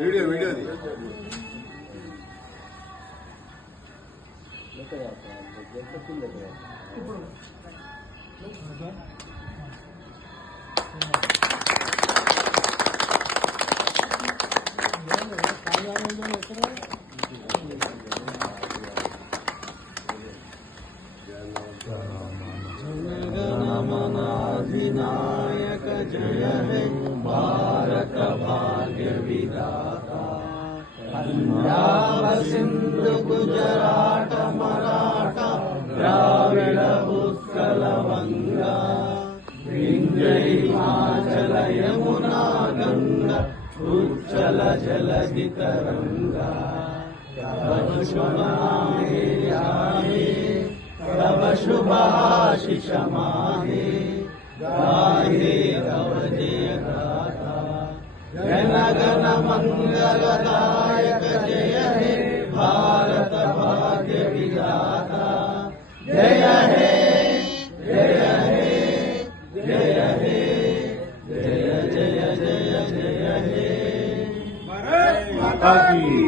Video जनगणमनाधिनायक जय हे भारत भाग्य विधाता। पंजाब सिंधु गुजरात मराठा द्राविड़ उत्कल बंगा विंध्य हिमाचल यमुना गंगा उच्चल जलधि तरंगा। तब शुभ नामे आहे तब शुभ आशीष माहे गाहे तब जय गाथा। जन गण मंगलदायक जय हे भारत भाग्य विधाता। जय हे जय हे जय हे जय जय जय जय हे भारत माता की।